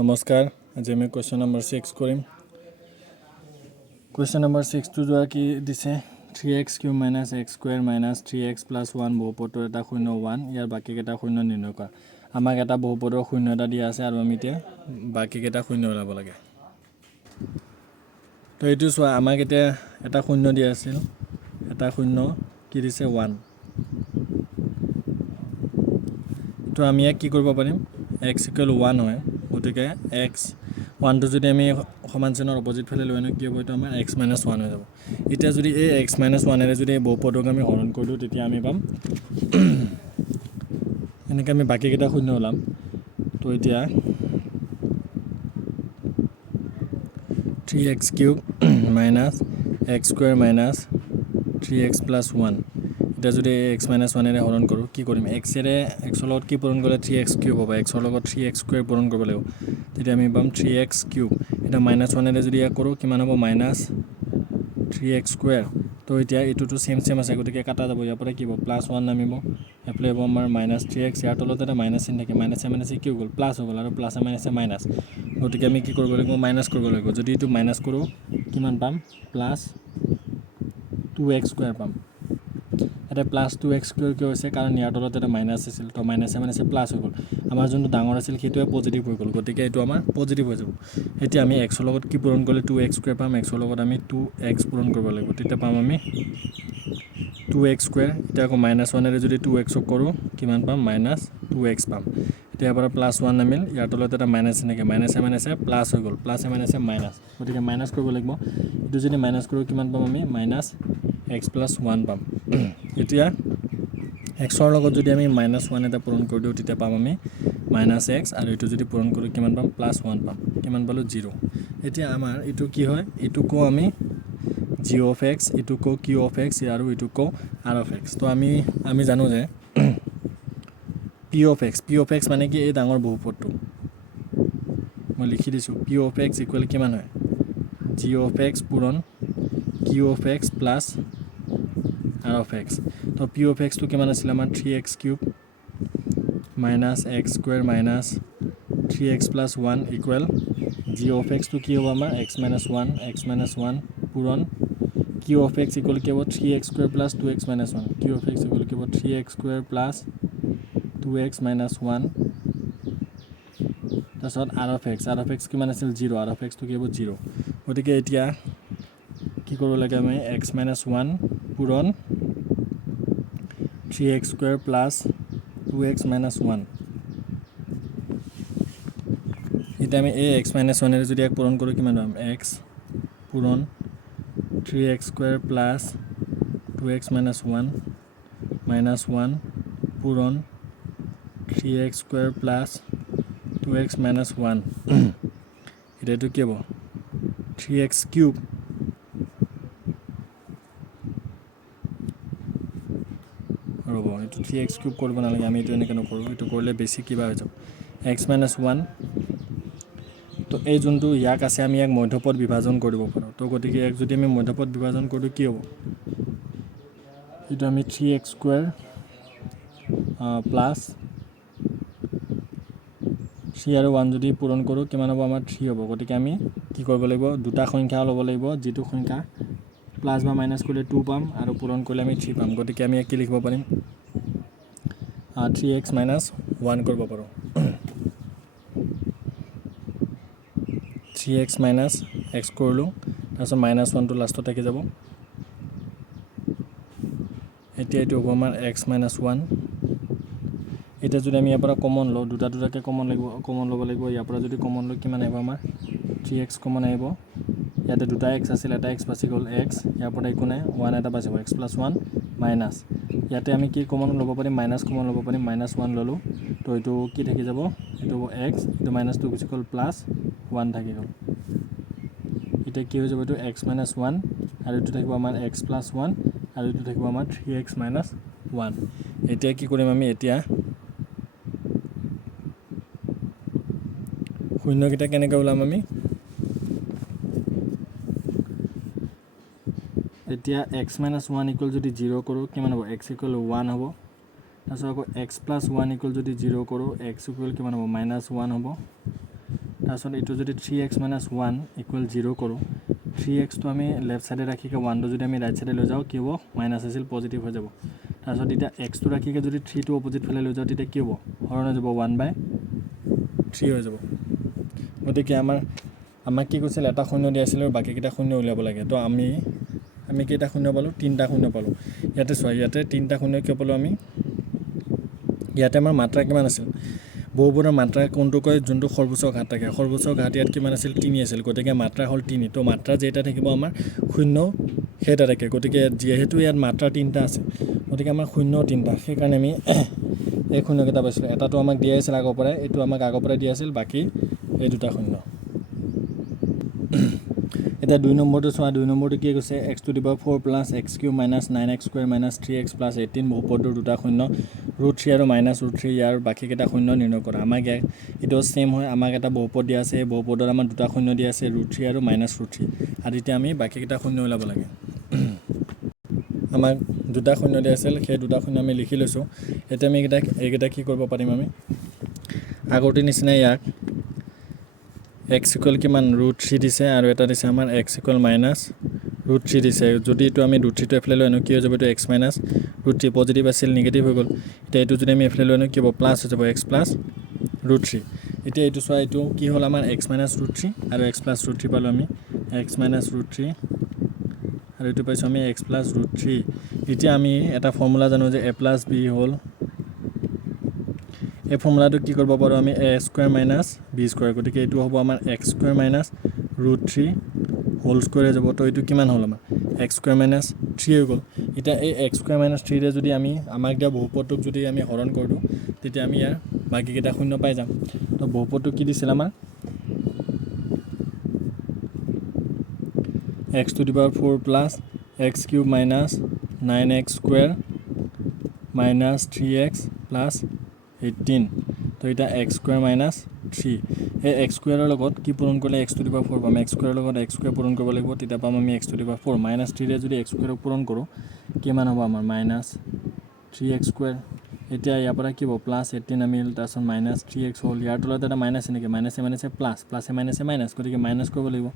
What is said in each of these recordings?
নমস্কাৰ আজি আমি কোৱেশ্চন নম্বৰ 6 কৰিম কোৱেশ্চন নম্বৰ 6 টো যোৱা কি দিছে 3x³ - x² - 3x + 1 বহুপদৰ এটা শূন্য 1 ইয়াৰ বাকি কেইটা শূন্য নিৰ্ণয় কৰা আমাক এটা বহুপদৰ শূন্য এটা দিয়া আছে আৰু আমি এতিয়া বাকি কেইটা শূন্য ওলাব লাগে তো এইটো চোৱা আমাক এতিয়া এটা শূন্য দিয়া আছিল এটা শূন্য কি দিছে 1 তো আমি কি কৰিব পাৰিম x = 1 হয় গতিকে x 1 টো যদি আমি সমান চিহ্নৰ অপজিট ফালে লৈ আনো কি হ'ব এটা আমাৰ x - 1 হৈ যাব এতিয়া যদি এই x - 1 এৰে যদি বহুপদক আমি হৰণ কৰো তেতিয়া আমি পাম এনেকৈ আমি বাকি কেইটা শূন্য ওলাম তো এতিয়া 3x³ - x² - 3x + 1 এটা যদি x - 1 এৰে হৰণ কৰো কি কৰিম x এৰে x ৰ লগত কি পূৰণ কৰিলে 3x³ হ'ব x ৰ লগত 3x² পূৰণ কৰিব লাগিব তেতিয়া আমি পাম 3x³ এটা -1 এৰে যদি ইয়াক কৰো কিমান হ'ব -3x² তো এতিয়া এটোটো সেম আছে গতিকে কাটা যাব ইয়াৰ পৰা কি হ'ব +1 নামিব এপ্লাই হ'ব আমাৰ -3x ইয়াৰ তলত এটা মাইনাস চিন থাকে মাইনাসে কি গ'ল প্লাস হৈ গ'ল আৰু প্লাসে মাইনাস গতিকে আমি কি কৰিব লাগিব মাইনাস কৰিব লাগিব যদি এটো মাইনাস কৰো কিমান পাম +2x² পাম এটা +2x² কি হৈছে কাৰণ ইয়াৰ তলত এটা মাইনাস আছিল তো মাইনাসে প্লাস হৈ গ'ল আমাৰ যোনটো ডাঙৰ আছিল সেইটোৱে পজিটিভ হৈ গ'ল গতিকে এটো আমাৰ পজিটিভ হৈ যাব এতিয়া আমি x ৰ লগত কি পূৰণ কৰিলে 2x² পাম x ৰ লগত আমি 2x পূৰণ কৰিব লাগিব তেতিয়া পাম আমি 2x² এতিয়া আকৌ -1 এৰে যদি 2x কৰো কিমান পাম -2x পাম এতিয়া পৰা +1 নামিল ইয়াৰ তলত এটা মাইনাস নেকি মাইনাসে প্লাস হৈ গ'ল প্লাসে মাইনাস গতিকে মাইনাস কৰিব লাগিব এটো যদি মাইনাস কৰো কিমান পাম আমি -x + 1 পাম এতিয়া x ৰ লগত যদি আমি -1 এটা পূৰণ কৰি দিও তেতিয়া পাম আমি -x আৰু এটো যদি পূৰণ কৰো কিমান পাম +1 পাম কিমান পালো 0 এতিয়া আমাৰ এটো কি হয় এটো কো আমি g of x এটো কো q of x আৰু এটো কো r of x তো আমি জানো যে p of x মানে কি এই ডাঙৰ বহুপদটো মই লিখি দিছো p of x = কিমান হয় g of x পূৰণ q of x plus r of x তো p of x টো কিমান আছিল আমাৰ 3x³ - x² - 3x + 1 = g of x টো কি হ'ব আমাৰ x - 1 পূৰণ q of x = কি হ'ব 3x² + 2x - 1 q of x = কি হ'ব 3x² + 2x - 1 তাৰছত r of x কিমান আছিল 0 r of x টো কি হ'ব 0 গতিকে এতিয়া কি কৰিব লাগে আমি x - 1 পূৰণ 3x² + 2x - 1 এটা আমি এই x - 1 এৰে যদি এক পূৰণ কৰো কিমান পাম x পূৰণ 3x² + 2x - 1 -1 পূৰণ 3x² + 2x - 1 এটা এটো কি হ'ব 3x³ ৰব এটো 3x³ কৰিব নালাগে আমি এটো এনেকে নকৰো এটো কৰিলে বেছি কিবা হৈ যাব x - 1 তো এই যোনটো ইয়াক আছে আমি এক মধ্যপদ বিভাজন কৰিব পাৰো তো গতিকে এক যদি আমি মধ্যপদ বিভাজন কৰো কি হ'ব এটো আমি 3x² প্লাস 3 আৰু 1 যদি পূৰণ কৰো কিমান হ'ব আমাৰ 3 হ'ব গতিকে আমি কি কৰিব লাগিব দুটা সংখ্যা ল'ব লাগিব যেটো সংখ্যা প্লাস বা মাইনাস কৰিলে 2 পাম আৰু পূৰণ কৰিলে আমি 3 পাম গতিকে আমি কি লিখিব পাৰিম 3x - 1 কৰিব পাৰো 3x - x কৰিলো তাৰছত -1 টো লাষ্টত থাকি যাব এতিয়া এটো হ'ব আমাৰ x - 1 এতিয়া যদি আমি ইয়াৰ পৰা কমন লও দুটাকে কমন ল'ব লাগিব ইয়াৰ পৰা যদি কমন লও কিমান আহিব আমাৰ 3x কমন আহিব ইয়াতে দুটা x আছিল এটা x বাছি গ'ল x ইয়াৰ পৰা একো নাই 1 এটা বাছিব x + 1 মাইনাস ইয়াতে আমি কি কমন ল'ব পাৰিম মাইনাস কমন ল'ব পাৰিম -1 ললো তো এটো কি থাকি যাব এটো x এটো মাইনাসটো গুছি গ'ল +1 থাকি গ'ল এটা কি হৈ যাব এটো x - 1 আৰু এটো থাকিব আমাৰ x + 1 আৰু এটো থাকিব আমাৰ 3x - 1 এতিয়া কি কৰিম আমি এতিয়া শূন্য কিটা কেনেকৈ ওলাম আমি এতিয়া x - 1 = যদি 0 কৰো কিমান হ'ব x = 1 হ'ব তাৰছত আকৌ x + 1 = যদি 0 কৰো x = কিমান হ'ব -1 হ'ব তাৰপিছত এইটো যদি 3x - 1 = 0 কৰোঁ 3x টো আমি লেফ্ট চাইডে ৰাখিকে 1 টো যদি আমি ৰাইট চাইডে লৈ যাওঁ কি হ'ব মাইনাছ আছিল পজিটিভ হৈ যাব তাৰপিছত এতিয়া x টো ৰাখিকে যদি 3 টো অপজিট ফালে লৈ যাওঁ তেতিয়া কি হ'ব হৰণ হৈ যাব 1/3 হৈ যাব গতিকে আমাক কি কৈছিল এটা শূন্য দিয়া আছিল আৰু বাকীকেইটা শূন্য উলিয়াব লাগে তো আমি কেইটা শূন্য পালোঁ তিনিটা শূন্য পালোঁ ইয়াতে চোৱা ইয়াতে তিনিটা শূন্য কিয় পালোঁ আমি ইয়াতে আমাৰ মাত্ৰা কিমান আছিল বহুপদৰ মাত্ৰা কোনটো কয় যোনটো সৰ্বোচ্চ ঘাত থাকে সৰ্বোচ্চ ঘাত ইয়াত কিমান আছিল 3 আছিল গতিকে মাত্ৰা হ'ল 3 তো মাত্ৰা যেটা থাকিব আমাৰ শূন্য সেইটা থাকে গতিকে যেহেতু ইয়াত মাত্ৰা 3টা আছে গতিকে আমাৰ শূন্য 3টা সেইকাৰণে আমি এই শূন্যকেইটা পাইছিলোঁ এটাটো আমাক দিয়া আছিল আগৰ পৰাই এইটো আমাক আগৰ পৰাই দিয়া আছিল বাকী এই দুটা শূন্য এটা 2 নম্বৰটো চোৱা 2 নম্বৰটো কি কৈছে x⁴ + x³ - 9x² - 3x + 18 বহুপদৰ দুটা শূন্য √3 আৰু -√3 ইয়াৰ বাকীকেইটা শূন্য নিৰ্ণয় কৰা আমাক এইটো সেম হয় আমাক এটা বহুপদ দিয়া আছে এই বহুপদৰ আমাৰ দুটা শূন্য দিয়া আছে √3 আৰু -√3 আৰু এতিয়া আমি বাকীকেইটা শূন্য ওলাব লাগে আমাক দুটা শূন্য দিয়া আছিল সেই দুটা শূন্য আমি লিখি লৈছোঁ এতিয়া আমি এইকেইটা কি কৰিব পাৰিম আমি আগৰটো নিচিনা ইয়াক x = কিমান √3 দিছে আৰু এটা দিছে আমাৰ x = -√3 দিছে যদি এইটো আমি √3 টো এফালে লৈ আনো কি হৈ যাব এইটো x - √3 পজিটিভ আছিল নিগেটিভ হৈ গ'ল এতিয়া এইটো যদি আমি এফালে লৈ আনো কি হ'ব প্লাছ হৈ যাব x + √3 এতিয়া এইটো চোৱা এইটো কি হ'ল আমাৰ x - √3 আৰু x + √3 পালোঁ আমি x - √3 আৰু এইটো পাইছোঁ আমি x + √3 এতিয়া আমি এটা ফৰ্মুলা জানো যে a + b হ'ল এই ফৰ্মুলাটো কি কৰিব পাৰোঁ আমি a² - b² গতিকে এইটো হ'ব আমাৰ x² - √3 হোল স্কোৱাৰ হৈ যাব তো এইটো কিমান হ'ল আমাৰ x² - 3 হৈ গ'ল এতিয়া এই x² - 3 ৰে যদি আমি আমাক দিয়া বহুপদটোক যদি আমি হৰণ কৰি দিওঁ তেতিয়া আমি ইয়াৰ বাকীকেইটা শূন্য পাই যাম তো বহুপদটো কি দিছিল আমাৰ x⁴ + x³ - 9x² - 3x + 18 তো এটা x² - 3 এই x² লগত কি পূৰণ কৰিলে x⁴ পাম x² লগত x² পূৰণ কৰিব লাগিব তেতিয়া পাম আমি x⁴ -3 ৰে যদি x² পূৰণ কৰোঁ কিমান হ'ব আমাৰ -3x²। এতিয়া ইয়াৰ পৰা কি হ'ব +18 আমি তাৰপিছত -3x হ'ল ইয়াৰ তলত এটা মাইনাছ এনেকৈ মাইনাছে প্লাছ প্লাছে মাইনাছে মাইনাছ গতিকে মাইনাছ কৰিব লাগিব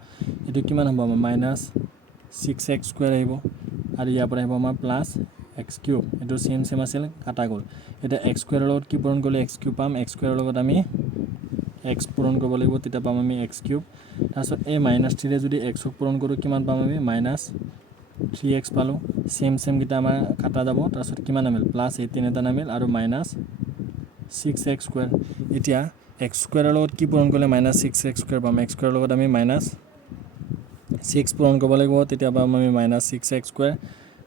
এইটো কিমান হ'ব আমাৰ -6x² আহিব আৰু ইয়াৰ পৰা আহিব আমাৰ +x³ এইটো চেম আছিল কাটা গ'ল এতিয়া x² লগত কি পূৰণ কৰিলে x³ পাম x² লগত আমি x পূৰণ কৰিব লাগিব তেতিয়া পাম আমি x³ তাৰপিছত এই -3 ৰে যদি x পূৰণ কৰোঁ কিমান পাম আমি -3x পালোঁ চেম কেইটা আমাৰ কাটা যাব তাৰপিছত কিমান নামিল +18 এটা নামিল আৰু -6x² এতিয়া x² লগত কি পূৰণ কৰিলে -6x² পাম x² লগত আমি -6 পূৰণ কৰিব লাগিব তেতিয়া পাম আমি -6x²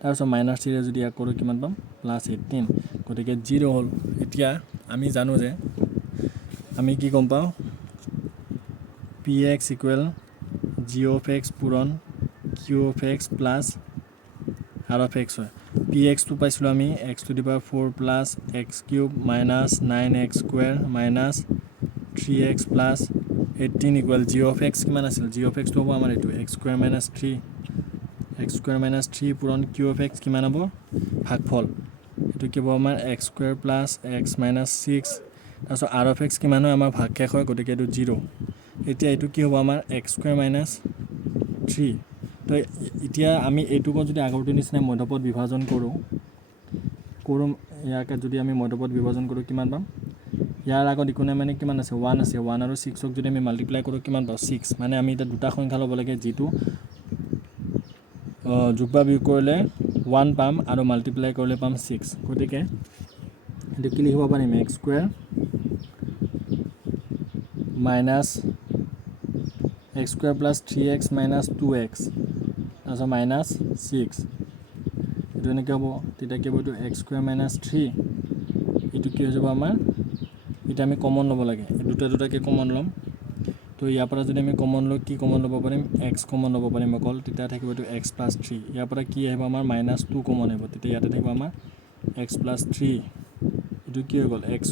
তাৰপিছত -3 ৰে যদি ইয়াক কৰোঁ কিমান পাম +18 গতিকে 0 হ'ল এতিয়া আমি জানো যে আমি কি গম পাওঁ px = g(x) পূৰণ q(x) + r(x) হয় px টো পাইছিলোঁ আমি x⁴ + x³ - 9x² - 3x + 18 = g(x) কিমান আছিল g(x) টো হ'ব আমাৰ এইটো x² - 3 পূৰণ q(x) কিমান হ'ব ভাগফল এইটো কি হ'ব আমাৰ x² + x - 6 তাৰপিছত r(x) কিমান হয় আমাৰ ভাগশেষ হয় গতিকে এইটো 0 এতিয়া এইটো কি হ'ব আমাৰ x² - 3 তো এতিয়া আমি এইটোকো যদি আগৰটো নিচিনা মধ্যপদ বিভাজন কৰোঁ ইয়াকে যদি আমি মধ্যপদ বিভাজন কৰোঁ কিমান পাম ইয়াৰ আগত একো নাই মানে কিমান আছে 1 আছে 1 আৰু 6ক যদি আমি মাল্টিপ্লাই কৰোঁ কিমান পাওঁ 6 মানে আমি এতিয়া দুটা সংখ্যা ল'ব লাগে যিটো যোগ বা বিয়োগ কৰিলে 1 পাম আৰু মাল্টিপ্লাই কৰিলে পাম 6 গতিকে এইটো কি লিখিব পাৰিম x² - x² + 3x - 2x তাৰপিছত -6 এইটো এনেকৈ হ'ব তেতিয়া কি হ'ব এইটো x² - 3 এইটো কি হৈ যাব আমাৰ এতিয়া আমি কমন ল'ব লাগে দুটাকৈ কমন ল'ম তো ইয়াৰ পৰা যদি আমি কমন লওঁ কি কমন ল'ব পাৰিম x কমন ল'ব পাৰিম অকল তেতিয়া থাকিব এইটো x + 3 ইয়াৰ পৰা কি আহিব আমাৰ -2 কমন আহিব তেতিয়া ইয়াতে থাকিব আমাৰ x + 3 এইটো কি হৈ গ'ল x² -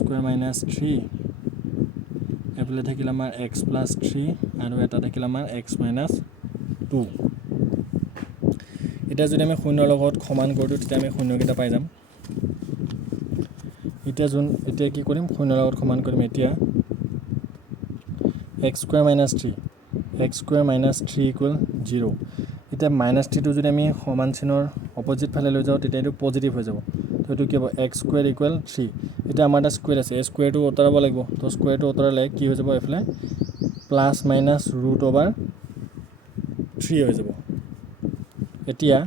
3 এফালে থাকিল আমাৰ x + 3 আৰু এটা থাকিল আমাৰ x - 2 এতিয়া যদি আমি শূন্যৰ লগত সমান কৰি দিওঁ তেতিয়া আমি শূন্যকেইটা পাই যাম এতিয়া কি কৰিম শূন্যৰ লগত সমান কৰিম এতিয়া x square minus 3 x square minus 3 equal 0 এটা minus 3 টো যদি আমি সমান চিনৰ অপোজিট ফালে লৈ যাও তেতিয়া এটো পজিটিভ হৈ যাব তো এটো কি হ'ব x square equal 3 এটা আমাৰ এটা স্কয়াৰ আছে স্কয়াৰ টো উতৰাব লাগিব তো স্কয়াৰ টো উতৰালে কি হৈ যাব এফালে প্লাস মাইনাস ৰুট ওভাৰ 3 হৈ যাব এতিয়া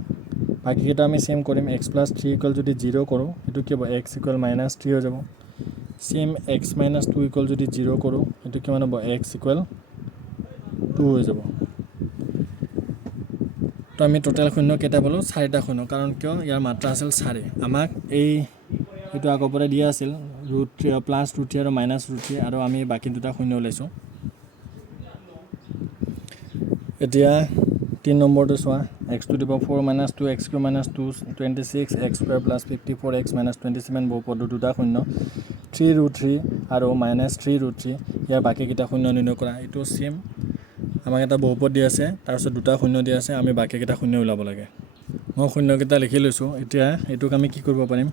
বাকি কেটা আমি সেম কৰিম x plus 3 equal যদি 0 কৰো এটো কি হ'ব x equal minus 3 হৈ যাব সেম x minus 2 equal যদি 0 কৰো এটো কিমান হ'ব x equal 2 হৈ যাব তো আমি টোটাল শূন্য কেটা পালো 4টা শূন্য কাৰণ কিয় ইয়াৰ মাত্ৰা আছিল 4 আমাক এই এটো আগৰ পৰা দিয়া আছিল √3 প্লাস √3 আৰু মাইনাস √3 আৰু আমি বাকি দুটা শূন্য লৈছো এতিয়া 3 নম্বৰটো চোৱা x to the power 4 minus 2 x cube minus 2 26 x square plus 54 x minus 27 বহুপদ দুটা শূন্য 3 √3 আৰু minus 3 √3 ইয়াৰ বাকি কিটা শূন্য নিৰ্ণয় কৰা এটো সেম আমাক এটা বহুপদ দিয়া আছে তাৰ পিছত দুটা শূন্য দিয়া আছে আমি বাকি কিটা শূন্য উলাব লাগে মই শূন্য কিটা লিখি লৈছো এতিয়া এটোক আমি কি কৰিব পাৰিম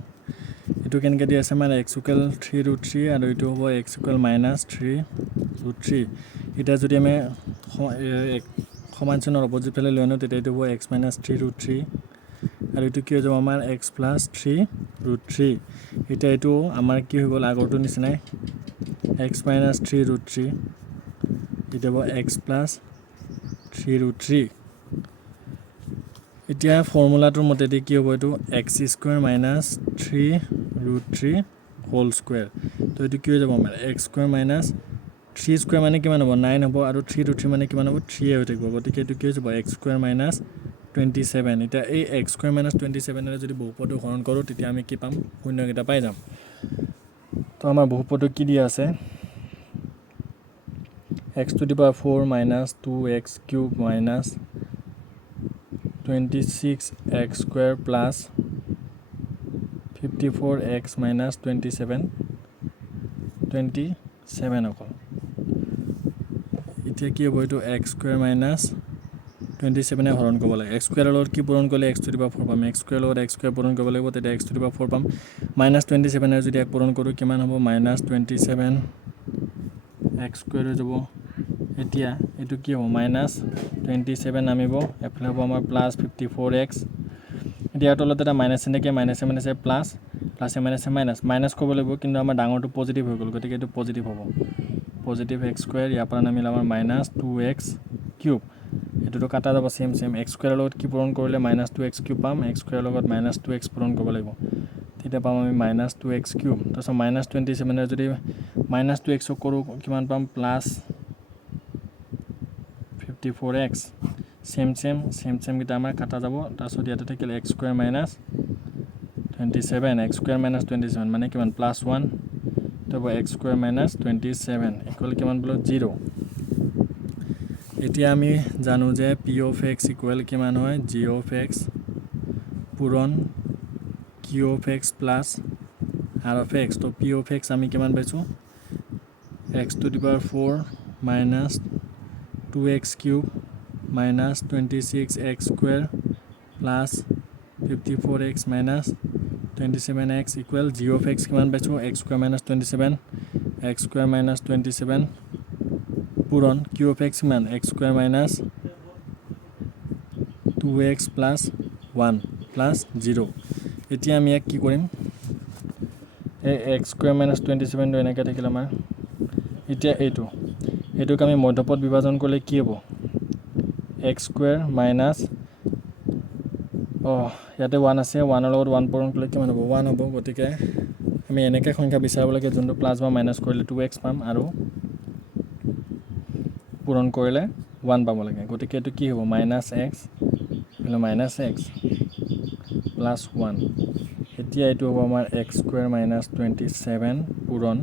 এটো কেনকে দিয়া আছে মানে x equal 3 √3 আৰু এটো হ'ব x equal minus 3 √3 এটা যদি আমি সমান চিনৰ অপোজিট ফালে লৈ আনো তেতিয়া এটো হ'ব x minus 3 √3 আৰু এটো কি হৈ যাব আমাৰ x plus 3 √3 এটা এটো আমাৰ কি হৈ গল আগৰটো নিচিনাই x minus 3 √3 এটা হ'ব x plus 3 √3 এতিয়া ফৰ্মুলাটোৰ মতে দি কি হ'ব এটো x square minus 3 √3 whole square তো এটো কি হৈ যাব আমাৰ x square minus 3 square মানে কিমান হ'ব 9 হ'ব আৰু 3 √3 মানে কিমান হ'ব 3 হৈ থাকিব গতিকে এটো কি হৈ যাব x square minus 27 এটা এই x square minus 27 এৰে যদি বহুপদটো হৰণ কৰো তেতিয়া আমি কি পাম শূন্য কেটা পাই যাম তো আমাৰ বহুপদটো কি দিয়া আছে x to the power 4 minus 2x cube minus 26x square plus 54x minus 27 অকল এতিয়া কি হ'ব এটো x square minus 27 এ হৰণ কৰিব লাগে x square লগত কি পূৰণ কৰিলে x to the power 4 পাম x square লগত x square পূৰণ কৰিব লাগিব তেতিয়া x to the power 4 পাম minus 27 এৰ যদি এক পূৰণ কৰো কিমান হ'ব minus 27 x square হৈ যাব এতিয়া এটো কি হ'ব minus 27 নামিব এফালে হ'ব আমাৰ plus 54x এতিয়া তলত এটা মাইনাস এনেকে minus minus plus plus minus minus minus কৰিব লাগিব কিন্তু আমাৰ ডাঙৰটো পজিটিভ হৈ গল গতিকে এটো পজিটিভ হ'ব পজিটিভ x square ইয়াৰ পৰা নামিল আমাৰ minus 2x cube এটোটো কাটা যাব সেম সেম x square লগত কি পূৰণ কৰিলে minus 2x cube পাম x square লগত minus 2x পূৰণ কৰিব লাগিব তেতিয়া পাম আমি minus 2x cube তাৰছত minus 27 এৰ যদি minus 2x কৰো কিমান পাম plus 54x সেম কিটা আমাৰ কাটা যাব তাৰছত ইয়াতে থাকিল x square minus 27 x square minus 27 মানে কিমান plus 1 তো x square minus 27 ইকুয়াল কিমান বলো 0 এতিয়া আমি জানো যে p of x ইকুয়াল কিমান হয় g of x পূৰণ q of x plus r of x তো p of x আমি কিমান পাইছো x to the power 4 minus 2x cube minus 26x square plus 54x minus 27x equal g of x কিমান পাইছো x square minus 27 x square minus 27 পূৰণ q of x কিমান x square minus 2x plus 1 plus 0 এতিয়া আমি এক কি কৰিম এই x square minus 27 টো এনেকৈ থাকিল আমাৰ এতিয়া এইটোক আমি মধ্যপদ বিভাজন কৰিলে কি হ'ব x square minus ইয়াতে 1 আছে 1 ৰ লগত 1 পূৰণ কৰিলে কিমান হ'ব 1 হ'ব গতিকে আমি এনেকৈ সংখ্যা বিচাৰিব লাগে যোনটো প্লাস বা মাইনাস কৰিলে 2x পাম আৰু পূৰণ কৰিলে 1 পাব লাগে গতিকে এটো কি হ'ব -x -x plus 1 এতিয়া এটো হ'ব আমাৰ x square minus 27 পূৰণ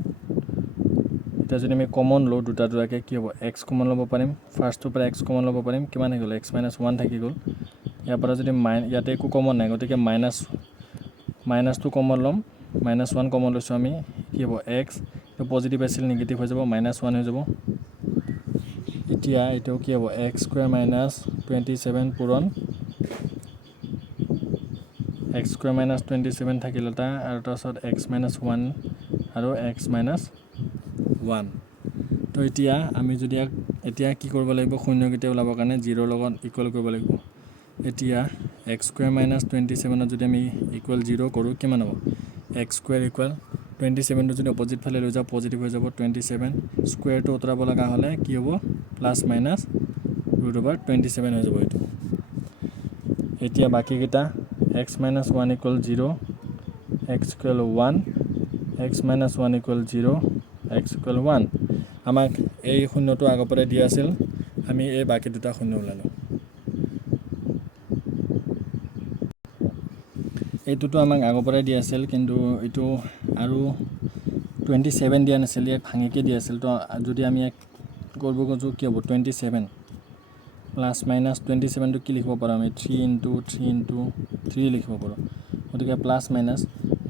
এটা যদি আমি কমন লো দুটাকে কি হ'ব x কমন ল'ব পাৰিম ফাৰ্স্টৰ পৰা x কমন ল'ব পাৰিম কিমান হৈ গ'ল x - 1 থাকি গ'ল ইয়াৰ পৰা যদি ইয়াতে একো কমন নাই গতিকে মাইনাস টো কমন ল'ম -1 কমন লৈছো আমি কি হ'ব x তো পজিটিভ আছিল নেগেটিভ হৈ যাব -1 হৈ যাব এতিয়া এটো কি হ'ব x square minus 27 পূৰণ x square minus 27 থাকিল এটা আৰু তাৰছত x - 1 আৰু x - 1 তো এতিয়া আমি যদি এতিয়া কি কৰিব লাগিব শূন্যকেইটা ওলাবৰ কাৰণে 0 লগত ইকুৱেল কৰিব লাগিব এতিয়া x² - 27 যদি আমি ইকুৱেল 0 কৰোঁ কিমান হ'ব x² = 27 টো যদি অপজিট ফালে লৈ যাওঁ পজিটিভ হৈ যাব 27 স্কয়াৰটো উতৰাব লগা হ'লে কি হ'ব প্লাস মাইনাস √27 হৈ যাব এইটো এতিয়া বাকি কেইটা x - 1 = 0 x = 1 x - 1 = 0 x = 1 আমাক এই শূন্যটো আগৰ পৰা দিয়া আছিল আমি এই বাকি দুটা শূন্য ওলালো এইটোতো আমাক আগৰ পৰা দিয়া আছিল কিন্তু এইটো আৰু 27 দিয়া নাছিল ইয়াক ভাঙিকে দিয়া আছিল তো যদি আমি এক কৰিব গজো কি হ'ব 27 প্লাস মাইনাস 27 টো কি লিখিব পাৰো আমি 3 * 3 * 3 লিখিব পাৰো গতিকে প্লাস মাইনাস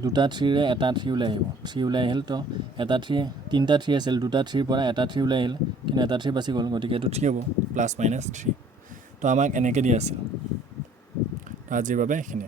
দুটা 3 ৰে এটা 3 ওলাই আহিব 3 ওলাই আহিল তো এটা 3 তিনটা 3 আছিল দুটা 3 পৰা এটা 3 ওলাই আহিল কিন্তু এটা 3 বাছি গ'ল গতিকে এটো 3 হ'ব প্লাস মাইনাস 3 তো আমাক এনেকে দিয়া আছিল আজিৰ বাবে এখিনি